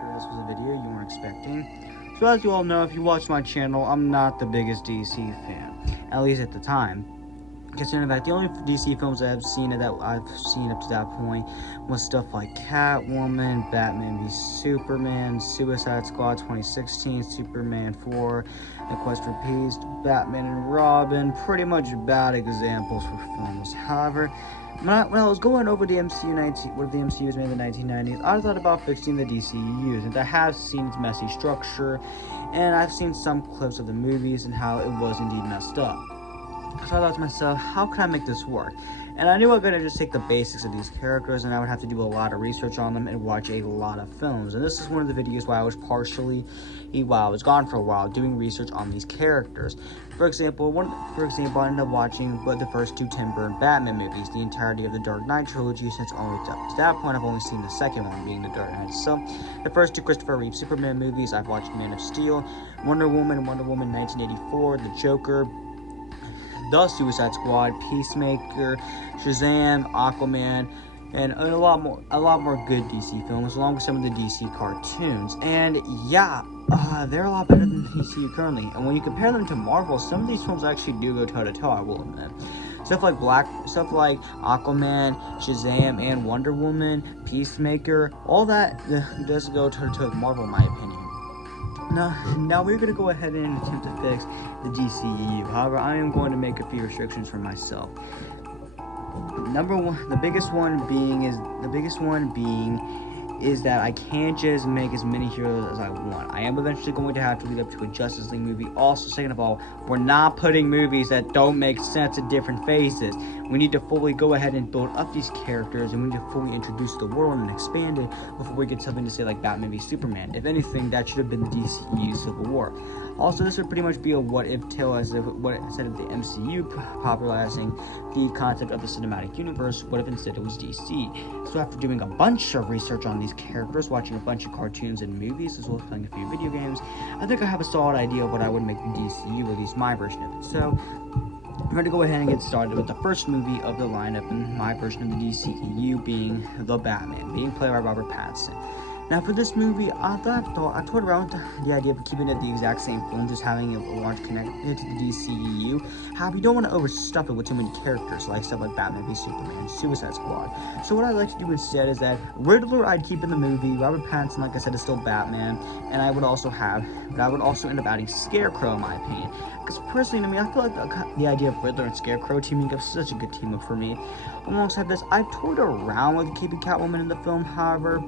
sure this was a video you weren't expecting. So as you all know, if you watch my channel, I'm not the biggest DC fan, at least at the time. Considering that the only DC films I've seen up to that point was stuff like Catwoman, Batman v Superman, Suicide Squad 2016, Superman 4, The Quest for Peace, Batman and Robin, pretty much bad examples for films. However, when I was going over the what the MCU was made in the 1990s, I thought about fixing the DCEUs, and I have seen its messy structure, and I've seen some clips of the movies and how it was indeed messed up. So I thought to myself, how can I make this work? And I knew I was going to just take the basics of these characters, and I would have to do a lot of research on them and watch a lot of films. And this is one of the videos where I was while I was gone for a while, doing research on these characters. For example, I ended up watching the first two Tim Burton Batman movies, the entirety of the Dark Knight trilogy, since only up to that point I've only seen the second one, being the Dark Knight. So, the first two Christopher Reeve Superman movies, I've watched Man of Steel, Wonder Woman 1984, The Joker, The Suicide Squad, Peacemaker, Shazam, Aquaman, and a lot more good DC films, along with some of the DC cartoons. And yeah, they're a lot better than the DCU currently. And when you compare them to Marvel, some of these films actually do go toe to toe, I will admit. Stuff like Aquaman, Shazam, and Wonder Woman, Peacemaker, all that does go toe to toe with Marvel, in my opinion. Now we're going to go ahead and attempt to fix the DCEU. However, I am going to make a few restrictions for myself. Number one, the biggest one being is that I can't just make as many heroes as I want. I am eventually going to have to lead up to a Justice League movie. Also, second of all, we're not putting movies that don't make sense in different phases. We need to fully go ahead and build up these characters, and we need to fully introduce the world and expand it before we get something to say like Batman v Superman. If anything, that should have been the DCEU Civil War. Also, this would pretty much be a what-if tale instead of the MCU popularizing the concept of the cinematic universe. What if instead it was DC? So after doing a bunch of research on these characters, watching a bunch of cartoons and movies, as well as playing a few video games, I think I have a solid idea of what I would make the DCU, or at least my version of it. So I'm going to go ahead and get started with the first movie of the lineup in my version of the DCEU, being The Batman, being played by Robert Pattinson. Now for this movie, I toyed around with the idea of keeping it the exact same film, just having it large connected to the DCEU. However, you don't want to overstuff it with too many characters, like stuff like Batman v Superman, Suicide Squad. So what I like to do instead is that Riddler I'd keep in the movie, Robert Pattinson, like I said, is still Batman, and I would also end up adding Scarecrow, in my opinion. Because personally, to me, I feel like the idea of Riddler and Scarecrow teaming up is such a good team up for me. Alongside this, I've toyed around with keeping Catwoman in the film. However,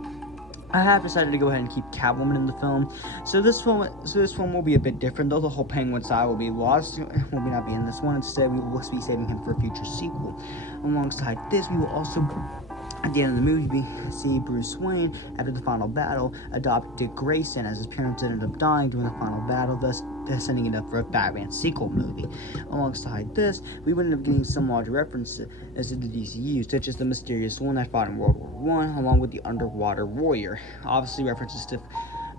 I have decided to go ahead and keep Catwoman in the film. So this film will be a bit different, though the whole Penguin side will be lost. Will not be in this one. Instead, we will be saving him for a future sequel. Alongside this, we will also, at the end of the movie, we see Bruce Wayne, after the final battle, adopt Dick Grayson, as his parents ended up dying during the final battle, thus setting it up for a Batman sequel movie. Alongside this, we would end up getting some large references to the DCU, such as the mysterious one that fought in World War I, along with the underwater warrior. Obviously, references to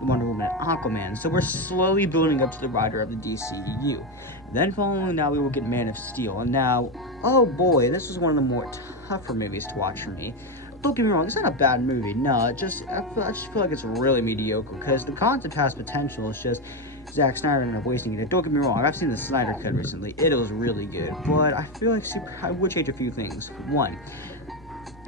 Wonder Woman and Aquaman. So we're slowly building up to the writer of the DCEU. Then following that, we will get Man of Steel. And now, oh boy, this was one of the more tougher movies to watch for me. Don't get me wrong, it's not a bad movie. No, I just feel like it's really mediocre, because the concept has potential. It's just Zack Snyder ended up wasting it. Don't get me wrong, I've seen the Snyder Cut recently. It was really good, but I feel like I would change a few things. One,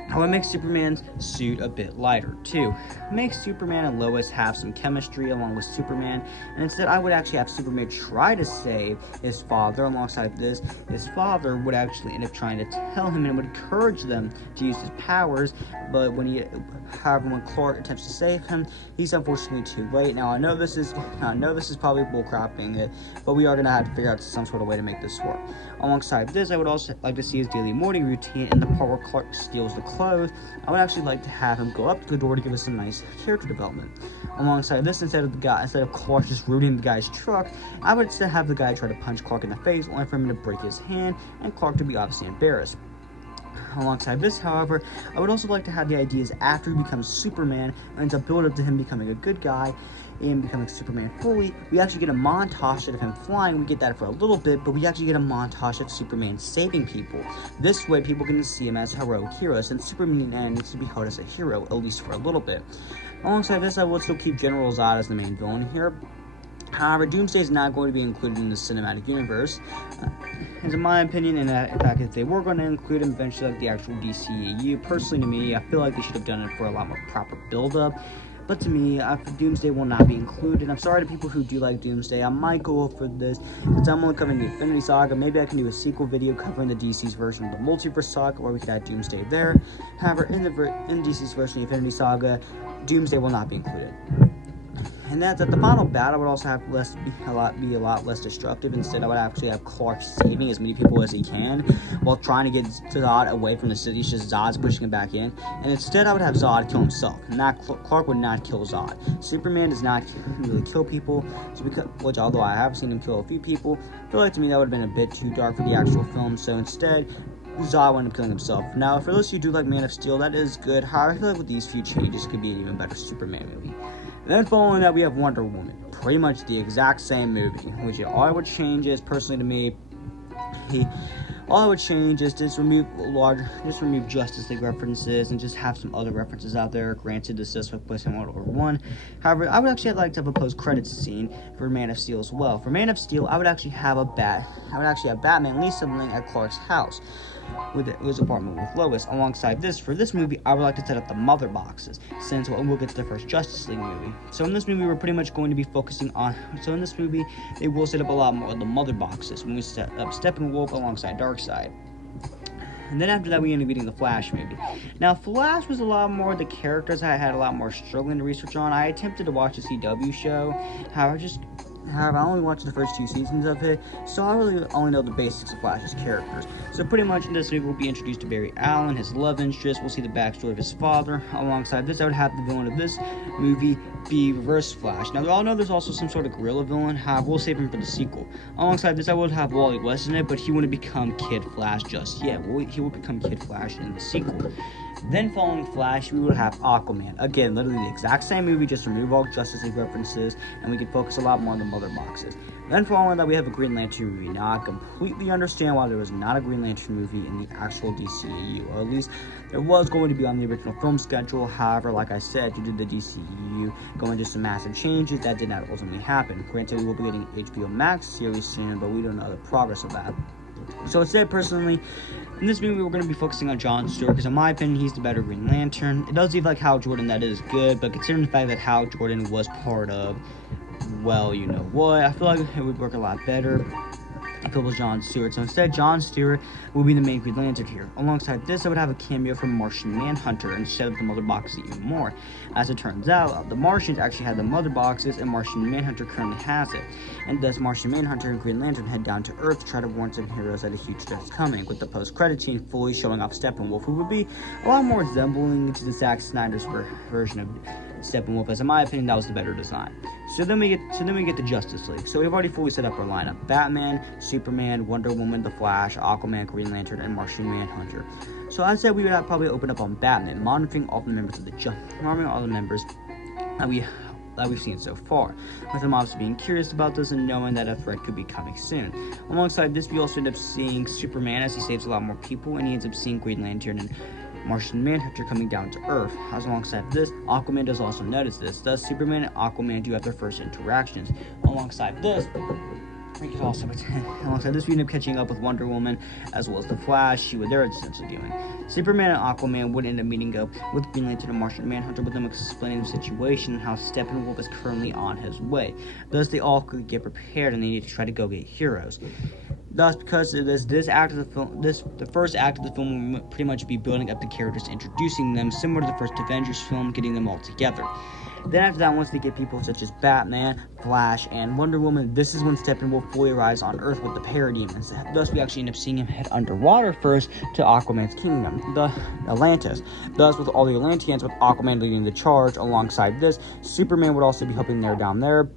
I would make Superman's suit a bit lighter. 2, make Superman and Lois have some chemistry along with Superman, and instead I would actually have Superman try to save his father. Alongside this, his father would actually end up trying to tell him and would encourage them to use his powers, but when Clark attempts to save him, he's unfortunately too late. Now I know this is probably bullcrapping it, but we are going to have to figure out some sort of way to make this work. Alongside this, I would also like to see his daily morning routine, in the part where Clark steals the clothes. I would actually like to have him go up to the door to give us some nice character development. Alongside this, instead of Clark just rooting the guy's truck, I would instead have the guy try to punch Clark in the face, only for him to break his hand, and Clark to be obviously embarrassed. Alongside this, however, I would also like to have the ideas after he becomes Superman and ends up build up to him becoming a good guy and becoming Superman fully. We actually get a montage of him flying. We get that for a little bit, but we actually get a montage of Superman saving people. This way, people can see him as heroic heroes, and Superman needs to be held as a hero, at least for a little bit. Alongside this, I would still keep General Zod as the main villain here. However, Doomsday is not going to be included in the cinematic universe. In my opinion, in fact, if they were going to include him eventually, like the actual DCEU, personally to me, I feel like they should have done it for a lot more proper build-up. But to me, Doomsday will not be included. I'm sorry to people who do like Doomsday. I might go for this, since I'm only covering the Infinity Saga. Maybe I can do a sequel video covering the DC's version of the Multiverse Saga, where we could add Doomsday there. However, in DC's version of the Infinity Saga, Doomsday will not be included. And that's that the final battle would also have be a lot less destructive. Instead, I would actually have Clark saving as many people as he can while trying to get Zod away from the city. It's just Zod's pushing him back in. And instead, I would have Zod kill himself. Clark would not kill Zod. Superman does not really kill people, which although I have seen him kill a few people, I feel like to me that would have been a bit too dark for the actual film. So instead, Zod wound up killing himself. Now, for those who do like Man of Steel, that is good. However, I feel like with these few changes, it could be an even better Superman movie. Then following that, we have Wonder Woman. Pretty much the exact same movie, which all I would change is, personally to me, all I would change is just remove Justice League references and just have some other references out there. Granted, this does take place in World War I. However, I would actually like to have a post-credits scene for Man of Steel as well. For Man of Steel, I would actually have Batman leave something at Clark's house with his apartment with Lois. Alongside this, for this movie, I would like to set up the mother boxes, since we'll get to the first Justice League movie. So in this movie, we're pretty much going to be focusing on. So in this movie, they will set up a lot more of the mother boxes when we set up Steppenwolf alongside Darkseid. And then after that, we ended up getting the Flash movie. Now, Flash was a lot more the characters I had a lot more struggling to research on. I attempted to watch the CW show, However, I only watched the first 2 seasons of it, so I really only know the basics of Flash's characters. So pretty much in this movie, we'll be introduced to Barry Allen, his love interest. We'll see the backstory of his father. Alongside this, I would have the villain of this movie be Reverse Flash. Now, we all know there's also some sort of gorilla villain. However, we'll save him for the sequel. Alongside this, I would have Wally West in it, but he wouldn't become Kid Flash just yet. He will become Kid Flash in the sequel. Then following Flash, we would have Aquaman. Again, literally the exact same movie, just remove all Justice League references, and we can focus a lot more on the mother boxes. Then following that, we have a Green Lantern movie. Now, I completely understand why there was not a Green Lantern movie in the actual DCEU, or at least there was going to be on the original film schedule. However, like I said, due to the DCEU going to some massive changes, that did not ultimately happen. Granted, we will be getting an HBO Max series soon, but we don't know the progress of that. So instead, personally, in this movie, we're going to be focusing on John Stewart, because in my opinion, he's the better Green Lantern. It does leave like Hal Jordan, that is good, but considering the fact that Hal Jordan was part of, well, you know what, I feel like it would work a lot better if it was John Stewart. So instead, John Stewart will be the main Green Lantern here. Alongside this, I would have a cameo from Martian Manhunter instead of the mother boxes even more. As it turns out, the Martians actually had the mother boxes, and Martian Manhunter currently has it. And thus, Martian Manhunter and Green Lantern head down to Earth to try to warn some heroes that a huge threat is coming, with the post-credit scene fully showing off Steppenwolf, who would be a lot more resembling to the Zack Snyder's version of Steppenwolf, as in my opinion, that was the better design. So then we get the Justice League. So we've already fully set up our lineup: Batman, Superman, Wonder Woman, The Flash, Aquaman, Green Lantern, and Martian Manhunter. So I said we would probably open up on Batman, monitoring all the members that we've seen so far, with them obviously being curious about this and knowing that a threat could be coming soon. Alongside this, we also end up seeing Superman as he saves a lot more people, and he ends up seeing Green Lantern and Martian Manhunter coming down to Earth. As alongside this, Aquaman does also notice this. Thus, Superman and Aquaman do have their first interactions. Alongside this, we end up catching up with Wonder Woman as well as The Flash. See what they're essentially doing. Superman and Aquaman would end up meeting up with Green Lantern and Martian Manhunter, with them explaining the situation and how Steppenwolf is currently on his way. Thus, they all could get prepared and they need to try to go get heroes. Thus, because of this, the first act of the film will pretty much be building up the characters, introducing them, similar to the first Avengers film, getting them all together. Then after that, once they get people such as Batman, Flash, and Wonder Woman, this is when Steppenwolf fully arrives on Earth with the Parademons. Thus, we actually end up seeing him head underwater first to Aquaman's kingdom, the Atlantis. Thus, with all the Atlanteans, with Aquaman leading the charge. Alongside this, Superman would also be helping there down there.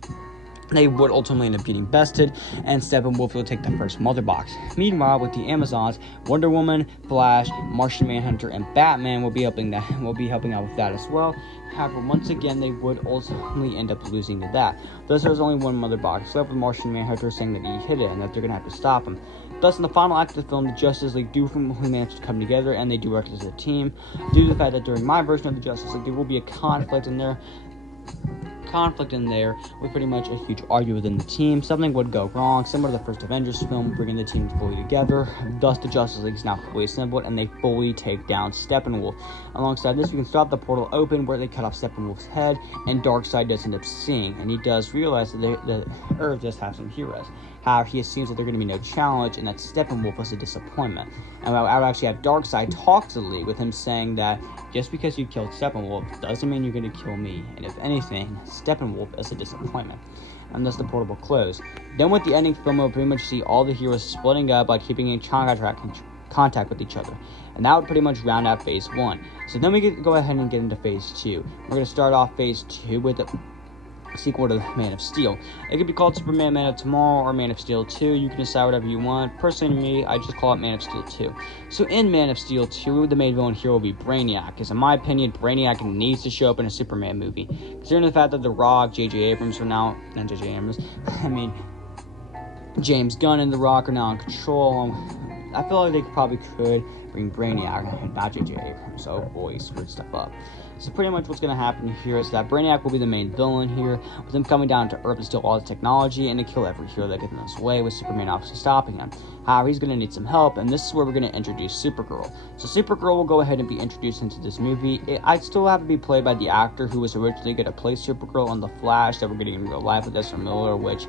They would ultimately end up getting bested, and Steppenwolf will take the first mother box. Meanwhile, with the Amazons, Wonder Woman, Flash, Martian Manhunter, and Batman will be helping out with that as well. However, once again, they would ultimately end up losing to that. Thus, there's only one mother box left, with Martian Manhunter saying that he hit it and that they're gonna have to stop him. Thus, in the final act of the film, the Justice League do manage to come together, and they do work as a team, due to the fact that during my version of the Justice League, there will be a conflict in there with pretty much a huge argument within the team. Something would go wrong, similar to the first Avengers film, bringing the teams fully together. Thus, the Justice League is now fully assembled, and they fully take down Steppenwolf. Alongside this, we can stop the portal open where they cut off Steppenwolf's head, and Darkseid does end up seeing, and he does realize that the Earth does have some heroes. However, he assumes that they're going to be no challenge, and that Steppenwolf was a disappointment. And I would actually have Darkseid talk to the League, with him saying that just because you killed Steppenwolf doesn't mean you're going to kill me, and if anything, Steppenwolf is a disappointment. And thus the portal will close. Then with the ending film, we'll pretty much see all the heroes splitting up by keeping in contact with each other. And that would pretty much round out Phase 1. So then we can go ahead and get into Phase 2. We're going to start off Phase 2 with the sequel to Man of Steel. It could be called Superman Man of Tomorrow or Man of Steel 2. You can decide whatever you want. Personally, to me, I just call it Man of Steel 2. So in Man of Steel 2, the main villain here will be Brainiac, because in my opinion, Brainiac needs to show up in a Superman movie. Considering the fact that The Rock, James Gunn and The Rock are now in control, I feel like they probably could bring Brainiac, not J.J. Abrams. Oh boy, he screwed stuff up. So pretty much what's going to happen here is that Brainiac will be the main villain here, with him coming down to Earth to steal all the technology and to kill every hero that gets in his way, with Superman obviously stopping him. However, he's going to need some help, and this is where we're going to introduce Supergirl. So Supergirl will go ahead and be introduced into this movie. I'd still have to be played by the actor who was originally going to play Supergirl on The Flash that we're getting in real life with Ezra Miller, which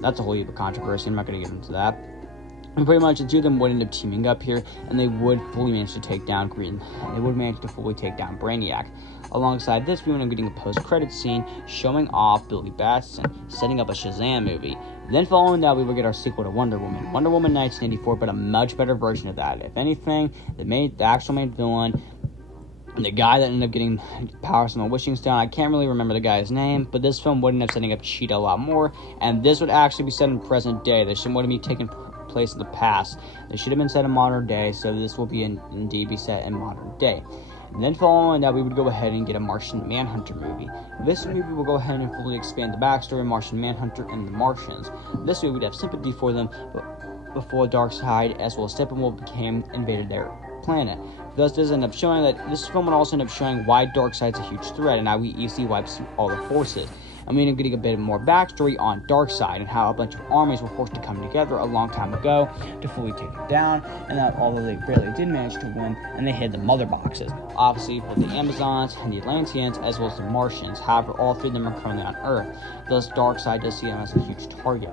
that's a whole heap of controversy. I'm not going to get into that. And pretty much the two of them would end up teaming up here, and they would fully manage to take down Brainiac. Alongside this, we end up getting a post-credit scene showing off Billy Batson setting up a Shazam movie. Then following that, we will get our sequel to Wonder Woman 1984, but a much better version of that. If anything, the actual main villain, the guy that ended up getting powers from the Wishing Stone, I can't really remember the guy's name, but this film would end up setting up Cheetah a lot more, and this would actually be set in present day. This shouldn't be taken place in the past. They should have been set in modern day, so this will be indeed be set in modern day. And then following that, we would go ahead and get a Martian Manhunter movie. This movie will go ahead and fully expand the backstory of Martian Manhunter and the Martians. This way we'd have sympathy for them before Darkseid as well as Steppenwolf invaded their planet. Thus, this end up showing that this film would also end up showing why Darkseid's a huge threat and how he easily wipes all the forces. And we end up getting a bit more backstory on Darkseid and how a bunch of armies were forced to come together a long time ago to fully take him down, and that although they barely did manage to win, and they hid the mother boxes. Obviously, both the Amazons and the Atlanteans, as well as the Martians. However, all three of them are currently on Earth. Thus, Darkseid does see them as a huge target.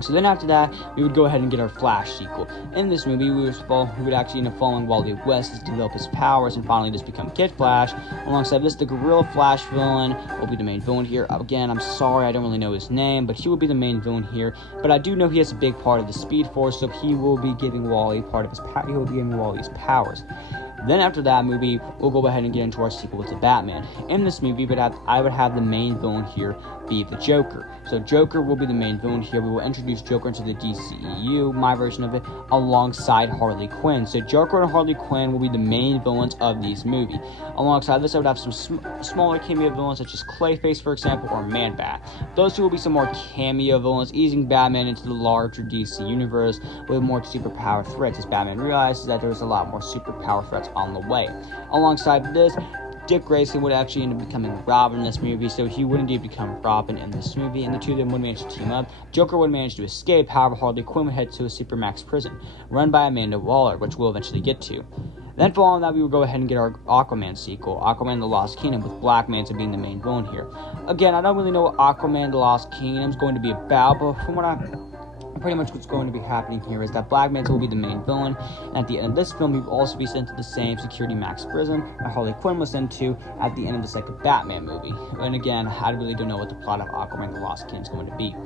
So then after that, we would go ahead and get our Flash sequel. In this movie, we would actually end up following Wally West as develop his powers and finally just become Kid Flash. Alongside this, the Gorilla Flash villain will be the main villain here. Again, I'm sorry, I don't really know his name, but he will be the main villain here. But I do know he has a big part of the Speed Force, so he will be giving Wally Wally's powers. Then after that movie, we'll go ahead and get into our sequel to Batman. In this movie, I would have the main villain here be the Joker. So Joker will be the main villain here. We will introduce Joker into the DCEU, my version of it, alongside Harley Quinn. So Joker and Harley Quinn will be the main villains of this movie. Alongside this, I would have some smaller cameo villains such as Clayface, for example, or Man-Bat. Those two will be some more cameo villains, easing Batman into the larger DC universe with more superpower threats, as Batman realizes that there's a lot more superpower threats on the way. Alongside this, Dick Grayson would actually end up becoming Robin in this movie, so he would indeed become Robin in this movie, and the two of them would manage to team up. Joker would manage to escape, however, Harley Quinn would head to a Supermax prison, run by Amanda Waller, which we'll eventually get to. Then following that, we would go ahead and get our Aquaman sequel, Aquaman the Lost Kingdom, with Black Manta being the main villain here. Again, I don't really know what Aquaman the Lost Kingdom is going to be about, but from what pretty much what's going to be happening here is that Black Manta will be the main villain, and at the end of this film, he will also be sent to the same security max prison that Harley Quinn was sent to at the end of the second Batman movie. And again, I really don't know what the plot of Aquaman the Lost Kingdom is going to be.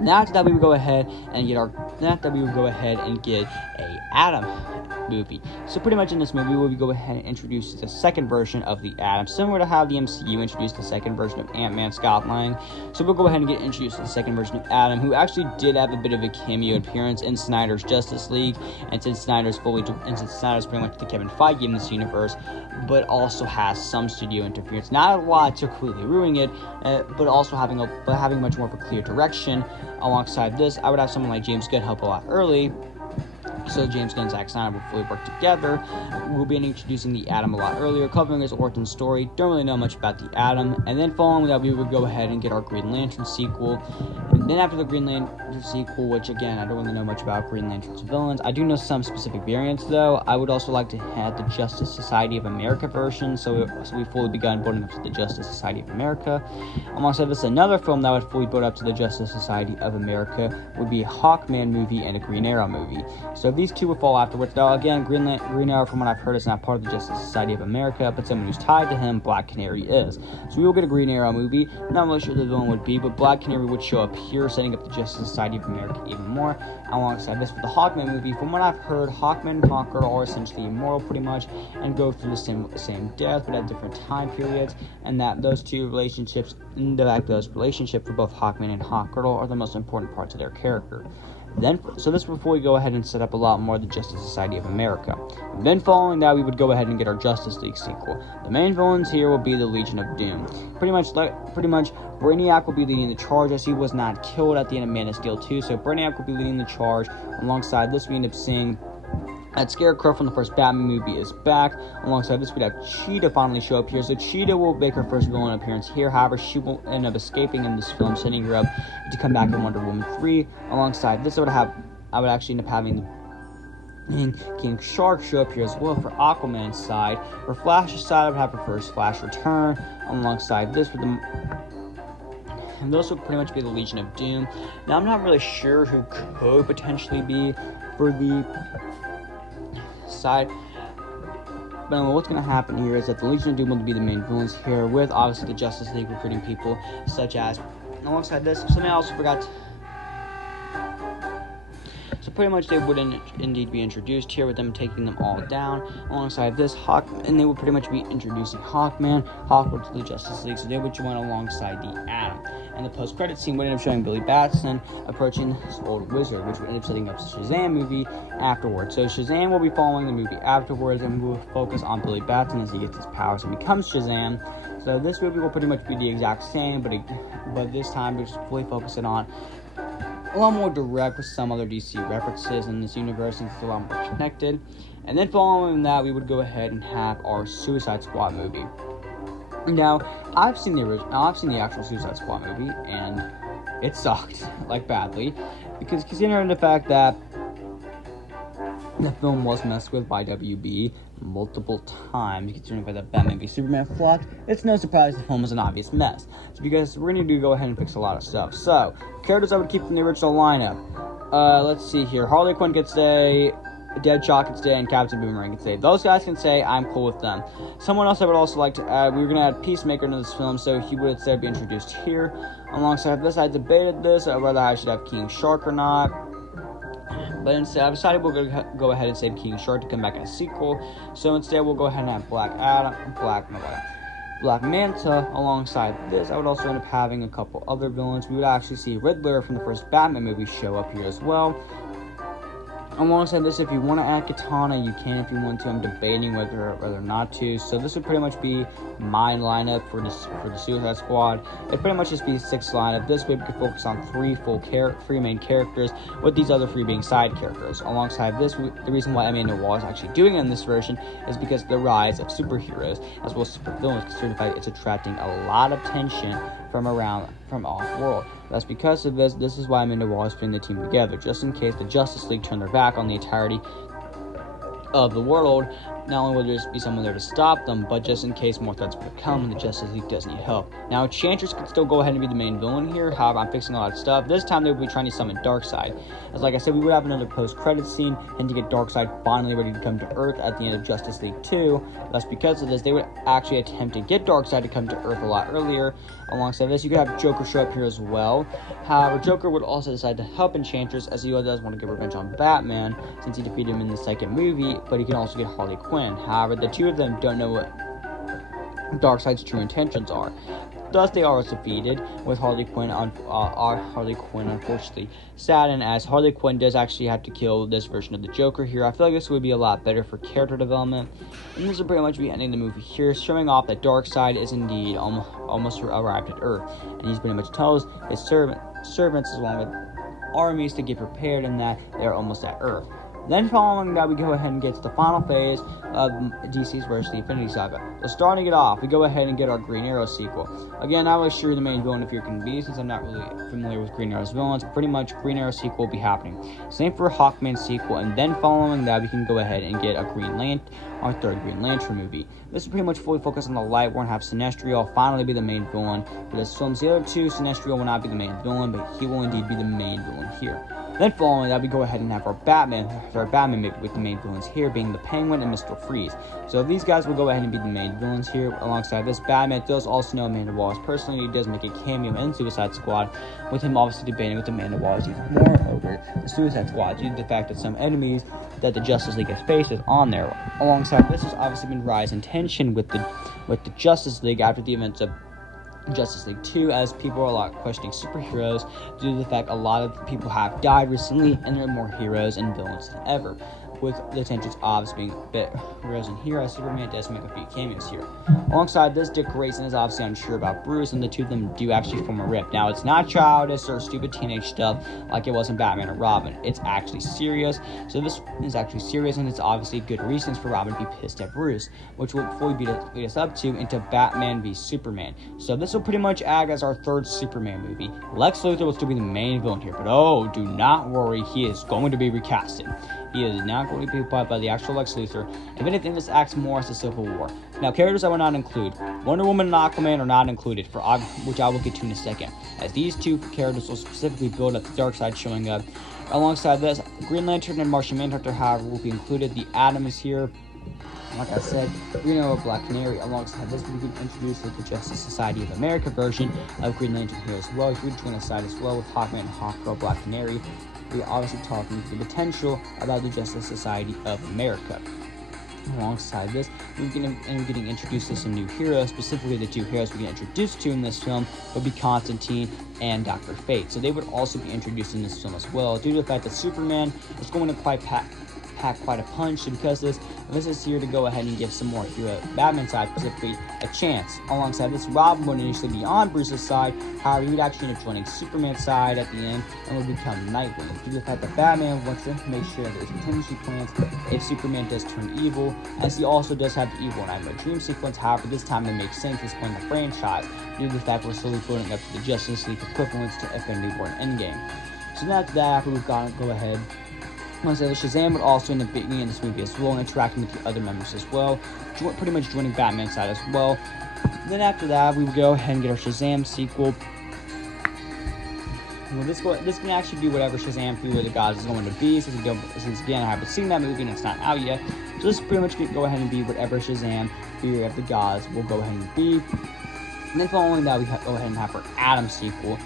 Now after that, we would go ahead and get a Atom movie. So pretty much in this movie, we'll go ahead and introduce the second version of the Atom, similar to how the MCU introduced the second version of Ant-Man, Scott Lang. So we'll go ahead and get introduced to the second version of Atom, who actually did have a bit of a cameo appearance in Snyder's Justice League, and since Snyder's pretty much the Kevin Feige in this universe, but also has some studio interference. Not a lot to completely ruining it, but also having much more of a clear direction. Alongside this, I would have someone like James Gunn help a lot early, so James Gunn and Zack Snyder will fully work together. We'll be introducing the Atom a lot earlier, covering his origin story. Don't really know much about the Atom. And then following that, we would go ahead and get our Green Lantern sequel. And then after the Green Lantern sequel, which again, I don't really know much about Green Lantern's villains. I do know some specific variants though. I would also like to have the Justice Society of America version, so we fully begun building up to the Justice Society of America. Alongside this, another film that would fully build up to the Justice Society of America would be a Hawkman movie and a Green Arrow movie. So these two will fall afterwards. Now again, Green Arrow, from what I've heard, is not part of the Justice Society of America, but someone who's tied to him, Black Canary, is. So we will get a Green Arrow movie. Not really sure who the villain would be, but Black Canary would show up here, setting up the Justice Society of America even more. Alongside this, with the Hawkman movie, from what I've heard, Hawkman and Conqueror are essentially immortal pretty much, and go through the same death, but at different time periods, and that those two relationships, in fact, those relationships for both Hawkman and Hawkgirl are the most important parts of their character. So this before we go ahead and set up a lot more of the Justice Society of America. Then following that, we would go ahead and get our Justice League sequel. The main villains here will be the Legion of Doom. Pretty much, Brainiac will be leading the charge, as he was not killed at the end of Man of Steel 2. So Brainiac will be leading the charge. Alongside this, we end up seeing that Scarecrow from the first Batman movie is back. Alongside this, we'd have Cheetah finally show up here. So Cheetah will make her first villain appearance here. However, she will end up escaping in this film, setting her up to come back in Wonder Woman 3. Alongside this, I would actually end up having King Shark show up here as well for Aquaman's side. For Flash's side, I would have her first Flash return. Alongside this, and those would pretty much be the Legion of Doom. Now, I'm not really sure who could potentially be for the side, but what's going to happen here is that the Legion of Doom will be the main villains here, with obviously the Justice League recruiting people such as, alongside this, something I also forgot. So pretty much they would indeed be introduced here, with them taking them all down. Alongside this, and they would pretty much be introducing Hawkman, Hawkwood to the Justice League, so they would join alongside the Atom. And the post-credit scene would end up showing Billy Batson approaching his old wizard, which would end up setting up the Shazam movie afterwards. So Shazam will be following the movie afterwards, and we will focus on Billy Batson as he gets his powers and becomes Shazam. So this movie will pretty much be the exact same, but this time we're just fully focusing on a lot more direct with some other DC references in this universe, and it's a lot more connected. And then following that, we would go ahead and have our Suicide Squad movie. Now, I've seen the actual Suicide Squad movie, and it sucked, like, badly, because considering the fact that the film was messed with by WB multiple times, considering that Batman v Superman flopped, it's no surprise the film was an obvious mess. So because we're going to go ahead and fix a lot of stuff. So, characters I would keep from the original lineup. Let's see here. Harley Quinn could stay, Deadshot can stay, and Captain Boomerang can stay. Those guys can stay. I'm cool with them. Someone else I would also like to add, we were going to add Peacemaker into this film, so he would instead be introduced here. Alongside this, I debated this, whether I should have King Shark or not. But instead, I decided we'll go ahead and save King Shark to come back in a sequel. So instead, we'll go ahead and have Black Manta. Alongside this, I would also end up having a couple other villains. We would actually see Riddler from the first Batman movie show up here as well. Alongside this, if you want to add Katana, you can if you want to. I'm debating whether not to. So this would pretty much be my lineup for the Suicide Squad. It'd pretty much just be 6 lineup. This way we could focus on 3 main characters, with these other 3 being side characters. Alongside this, the reason why Amanda Waller is actually doing it in this version is because of the rise of superheroes as well as supervillains, considering the fact it's attracting a lot of attention from off-world. That's because of this. This is why Amanda Waller is putting the team together, just in case the Justice League turn their back on the entirety of the world not only will there just be someone there to stop them, but just in case more threats would come and the Justice League does need help. Now, Enchantress could still go ahead and be the main villain here. However, I'm fixing a lot of stuff. This time they will be trying to summon Darkseid. As like I said, we would have another post-credit scene and to get Darkseid finally ready to come to Earth at the end of Justice League 2. Thus, because of this, they would actually attempt to get Darkseid to come to Earth a lot earlier. Alongside this, you could have Joker show up here as well. However, Joker would also decide to help Enchantress as he does want to get revenge on Batman since he defeated him in the second movie, but he can also get Harley Quinn. However, the two of them don't know what Darkseid's true intentions are. Thus, they are defeated with Harley Quinn unfortunately saddened, as Harley Quinn does actually have to kill this version of the Joker here. I feel like this would be a lot better for character development. And this will pretty much be ending the movie here, showing off that Darkseid is indeed almost arrived at Earth. And he's pretty much tells his servants along with armies to get prepared and that they're almost at Earth. Then following that, we go ahead and get to the final phase of DC's versus the Infinity Saga. So starting it off, we go ahead and get our Green Arrow sequel. Again, not really sure the main villain if you're going to be, since I'm not really familiar with Green Arrow's villains. Pretty much Green Arrow sequel will be happening. Same for Hawkman sequel, and then following that, we can go ahead and get a our third Green Lantern movie. This will pretty much fully focus on the light. We're going to have Sinestro finally be the main villain for this film. The other two, Sinestro will not be the main villain, but he will indeed be the main villain here. Then following that, we go ahead and have our Batman movie with the main villains here being the Penguin and Mr. Freeze. So these guys will go ahead and be the main villains here. Alongside this, Batman does also know Amanda Wallace personally. He does make a cameo in Suicide Squad, with him obviously debating with Amanda Wallace even more over the Suicide Squad due to the fact that some enemies that the Justice League has faced is on there. Alongside this, has obviously been rise in tension with the Justice League after the events of Justice League 2, as people are a lot questioning superheroes due to the fact a lot of people have died recently and there are more heroes and villains than ever, with the tensions obviously being a bit risen here as Superman does make a few cameos here. Alongside this, Dick Grayson is obviously unsure about Bruce, and the two of them do actually form a rip. Now, it's not childish or stupid teenage stuff like it was in Batman and Robin. It's actually serious. So this is actually serious, and it's obviously good reasons for Robin to be pissed at Bruce, which will fully lead us up to into Batman v Superman. So this will pretty much act as our third Superman movie. Lex Luthor will still be the main villain here, but oh, do not worry, he is going to be recasted. He is not going to be played by the actual Lex Luthor. If anything, this acts more as a Civil War. Now, characters I will not include. Wonder Woman and Aquaman are not included, which I will get to in a second, as these two characters will specifically build up the Darkseid showing up. Alongside this, Green Lantern and Martian Manhunter, however, will be included. The Atom is here. Like I said, Green Arrow, Black Canary. Alongside this, we can introduce the Justice Society of America version of Green Lantern here as well. If we join a side as well with Hawkman and Hawkgirl, Black Canary, we're obviously talking the potential about the Justice Society of America. Alongside this, we're getting introduced to some new heroes. Specifically, the two heroes we get introduced to in this film would be Constantine and Dr. Fate. So they would also be introduced in this film as well, due to the fact that Superman is going to pack quite a punch. So because this is here to go ahead and give some more hero Batman side specifically a chance. Alongside this, Robin would initially be on Bruce's side, however he would actually end up joining Superman's side at the end and would become Nightwing, due to the fact that Batman wants to make sure that there's contingency plans if Superman does turn evil, as he also does have the evil Nightmare Dream sequence. However, this time it makes sense as point in the franchise due to the fact we're slowly building up to the Justice League equivalents to Infinity War and Endgame. So then after that, after we've got to go ahead, Shazam would also end up being in this movie as well, interacting with the other members as well, pretty much joining Batman's side as well. Then after that, we would go ahead and get our Shazam sequel. Well, this can actually be whatever Shazam Fury of the Gods is going to be, since again I haven't seen that movie and it's not out yet. So this pretty much could go ahead and be whatever Shazam Fury of the Gods will go ahead and be. And then following that, we go ahead and have our Atom sequel.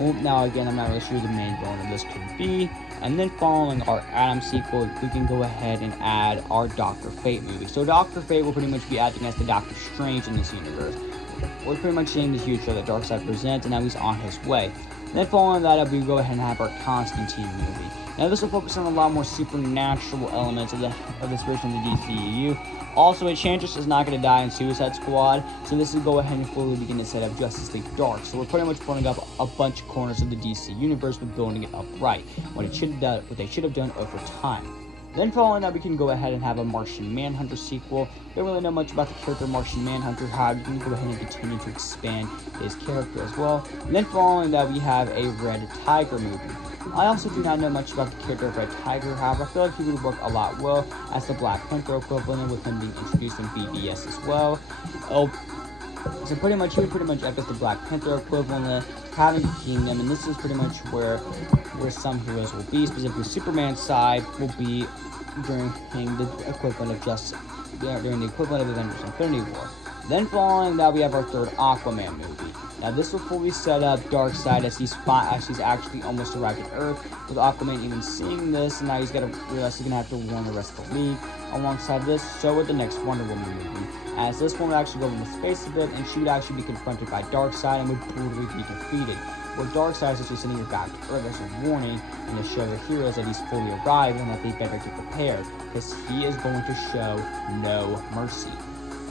Well, now again, I'm not really sure who the main villain of this could be. And then following our Atom sequel, we can go ahead and add our Dr. Fate movie. So Dr. Fate will pretty much be acting as the Doctor Strange in this universe. We're pretty much seeing the huge show that Darkseid presents, and now he's on his way. And then following that up, we go ahead and have our Constantine movie. Now this will focus on a lot more supernatural elements of this version of the DCEU. Also, Enchantress is not going to die in Suicide Squad, so this will go ahead and fully begin to set up Justice League Dark. So we're pretty much putting up a bunch of corners of the DC universe, but building it up right, what they should have done over time. Then following that, we can go ahead and have a Martian Manhunter sequel. Don't really know much about the character Martian Manhunter, however, you can go ahead and continue to expand his character as well. And then following that, we have a Red Tiger movie. I also do not know much about the character of Red Tiger, however, I feel like he would work a lot well as the Black Panther equivalent, with him being introduced in BBS as well. So pretty much, he would pretty much act as the Black Panther equivalent, having the kingdom, and this is pretty much where some heroes will be. Specifically, Superman's side will be during the equivalent of during the equivalent of Avengers Infinity War. Then following that, we have our third Aquaman movie. Now this will fully set up Darkseid as he's actually almost arrived at Earth, with Aquaman even seeing this, and now he's got to realize he's gonna have to warn the rest of the league. Alongside this, so would the next Wonder Woman movie, as this one would actually go into space a bit, and she would actually be confronted by Darkseid and would brutally be defeated. Where Darkseid is actually sending her back to Earth as a warning and to show the heroes that he's fully arrived and that they better get prepared, because he is going to show no mercy.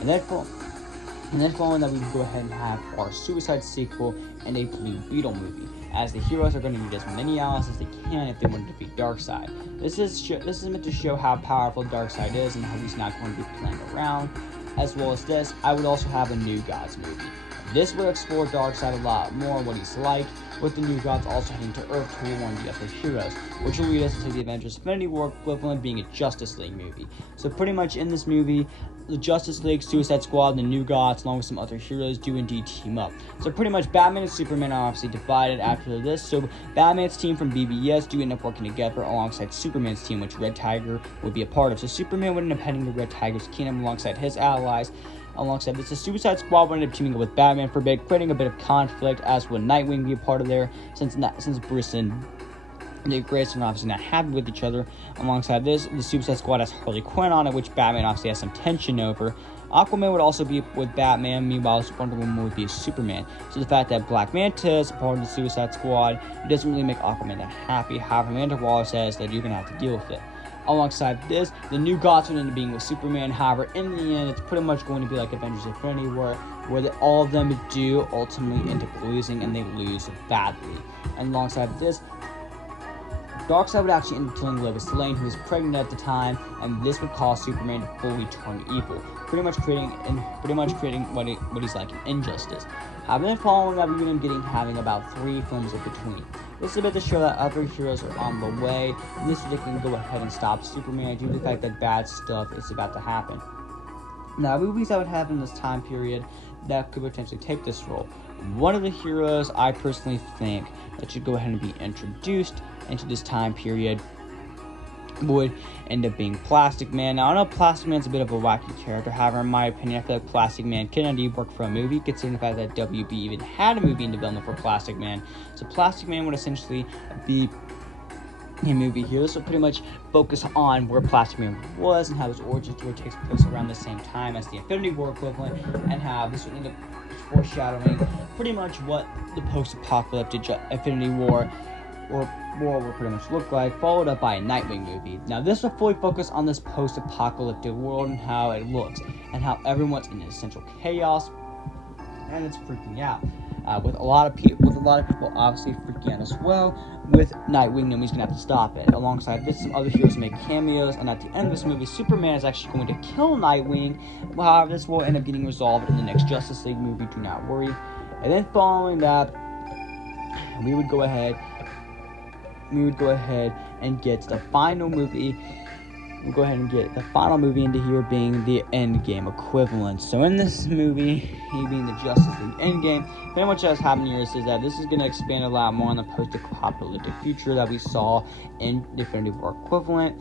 And then following that, we can go ahead and have our Suicide sequel and a Blue Beetle movie, as the heroes are going to need as many allies as they can if they want to defeat Darkseid. This is meant to show how powerful Darkseid is and how he's not going to be playing around. As well as this, I would also have a New Gods movie. This will explore Darkseid a lot more, what he's like, with the New Gods also heading to Earth to warn the other heroes, which will lead us into the Avengers Infinity War equivalent being a Justice League movie. So pretty much in this movie, the Justice League, Suicide Squad, and the New Gods, along with some other heroes, do indeed team up. So pretty much Batman and Superman are obviously divided after this, so Batman's team from BBS do end up working together alongside Superman's team, which Red Tiger would be a part of. So Superman would end up heading to Red Tiger's kingdom alongside his allies. Alongside this, the Suicide Squad would end up teaming up with Batman for a bit, creating a bit of conflict, as would Nightwing be a part of there, since Bruce and Dick Grayson are obviously not happy with each other. Alongside this, the Suicide Squad has Harley Quinn on it, which Batman obviously has some tension over. Aquaman would also be with Batman, meanwhile Wonder Woman would be Superman. So the fact that Black Manta is part of the Suicide Squad, it doesn't really make Aquaman that happy. However, Amanda Waller says that you're going to have to deal with it. Alongside this, the New Gods would end up being with Superman. However, in the end, it's pretty much going to be like Avengers Infinity War, where all of them do ultimately end up losing, and they lose badly. And alongside this, Darkseid would actually end up killing Lois Lane, who was pregnant at the time, and this would cause Superman to fully turn evil, pretty much creating what he's like in Injustice. Then following that, we would end up having about 3 films in between. This is a bit to show that other heroes are on the way, and this way they can go ahead and stop Superman due to the fact that bad stuff is about to happen. Now, movies that would happen in this time period that could potentially take this role. One of the heroes I personally think that should go ahead and be introduced into this time period would end up being Plastic Man. Now, I know Plastic Man's a bit of a wacky character, however, in my opinion, I feel like Plastic Man can indeed work for a movie, considering the fact that WB even had a movie in development for Plastic Man. So Plastic Man would essentially be a movie here. So pretty much focus on where Plastic Man was and how his origin story takes place around the same time as the Infinity War equivalent, and how this would end up foreshadowing pretty much what the post-apocalyptic Infinity War will pretty much look like, followed up by a Nightwing movie. Now this will fully focus on this post-apocalyptic world and how it looks, and how everyone's in essential chaos, and it's freaking out. With a lot of people obviously freaking out as well. With Nightwing, nobody's gonna have to stop it. Alongside this, some other heroes make cameos, and at the end of this movie, Superman is actually going to kill Nightwing. However, this will end up getting resolved in the next Justice League movie, do not worry. And then following that, we would go ahead and get the final movie. We'll go ahead and get the final movie into here being the Endgame equivalent. So in this movie, he being the Justice League Endgame, pretty much what's happening here is that this is going to expand a lot more on the post-apocalyptic future that we saw in the Infinity War equivalent,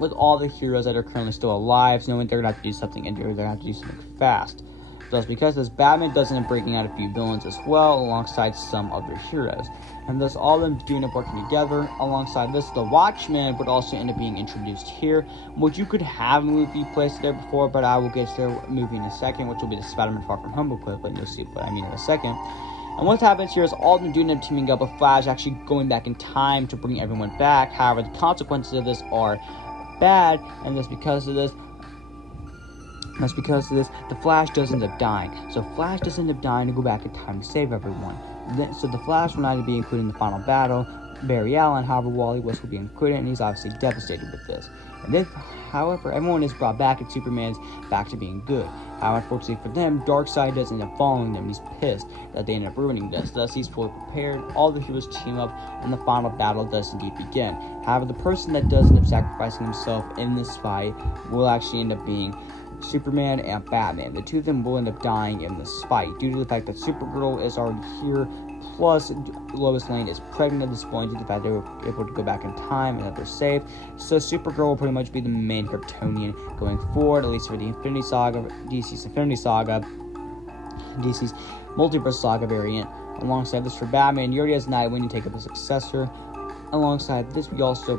with all the heroes that are currently still alive, knowing they're going to have to do something, and they're going to have to do something fast. Thus, because this, Batman does end up breaking out a few villains as well, alongside some other heroes. And thus, all of them do end up working together. Alongside this, the Watchmen would also end up being introduced here, which you could have a movie placed there before, but I will get to their movie in a second, which will be the Spider-Man Far From Home equivalent. You'll see what I mean in a second. And what happens here is all of them do end up teaming up with Flash, actually going back in time to bring everyone back. However, the consequences of this are bad, and thus because of this, the Flash does end up dying. So Flash does end up dying to go back in time to save everyone. So the Flash will not be included in the final battle, Barry Allen. However, Wally West will be included, and he's obviously devastated with this. And then, however, everyone is brought back, and Superman's back to being good. However, unfortunately for them, Darkseid doesn't end up following them, and he's pissed that they end up ruining this. Thus, he's fully prepared. All the heroes team up, and the final battle does indeed begin. However, the person that does end up sacrificing himself in this fight will actually end up being Superman and Batman. The two of them will end up dying in this fight due to the fact that Supergirl is already here, plus Lois Lane is pregnant at this point due to the fact they were able to go back in time and that they're safe. So Supergirl will pretty much be the main Kryptonian going forward, at least for the Infinity Saga, DC's Infinity Saga, DC's Multiverse Saga variant. Alongside this, for Batman, he already has Nightwing to take up the successor. Alongside this, we also,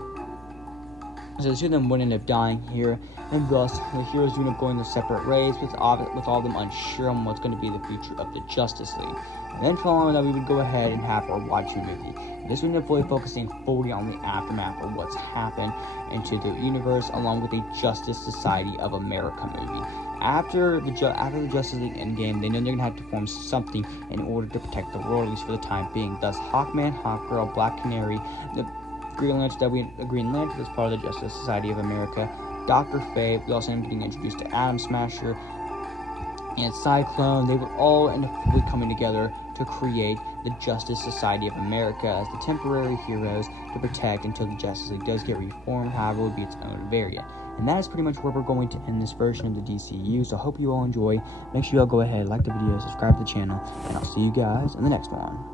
so the two of them would end up dying here, and thus the heroes do end up going their separate ways, with all of them unsure on what's going to be the future of the Justice League. And then following that, we would go ahead and have our watching movie. This would end up fully focusing fully on the aftermath of what's happened into the universe, along with a Justice Society of America movie. After the Justice League Endgame, they know they're going to have to form something in order to protect the world, at least for the time being. Thus, Hawkman, Hawkgirl, Black Canary, the Green Lantern is part of the Justice Society of America, Dr. Fate, we also end up getting introduced to Atom Smasher, and Cyclone. They would all end up fully coming together to create the Justice Society of America as the temporary heroes to protect until the Justice League does get reformed. However, it would be its own variant. And that is pretty much where we're going to end this version of the DCEU. So I hope you all enjoy. Make sure you all go ahead, like the video, subscribe to the channel, and I'll see you guys in the next one.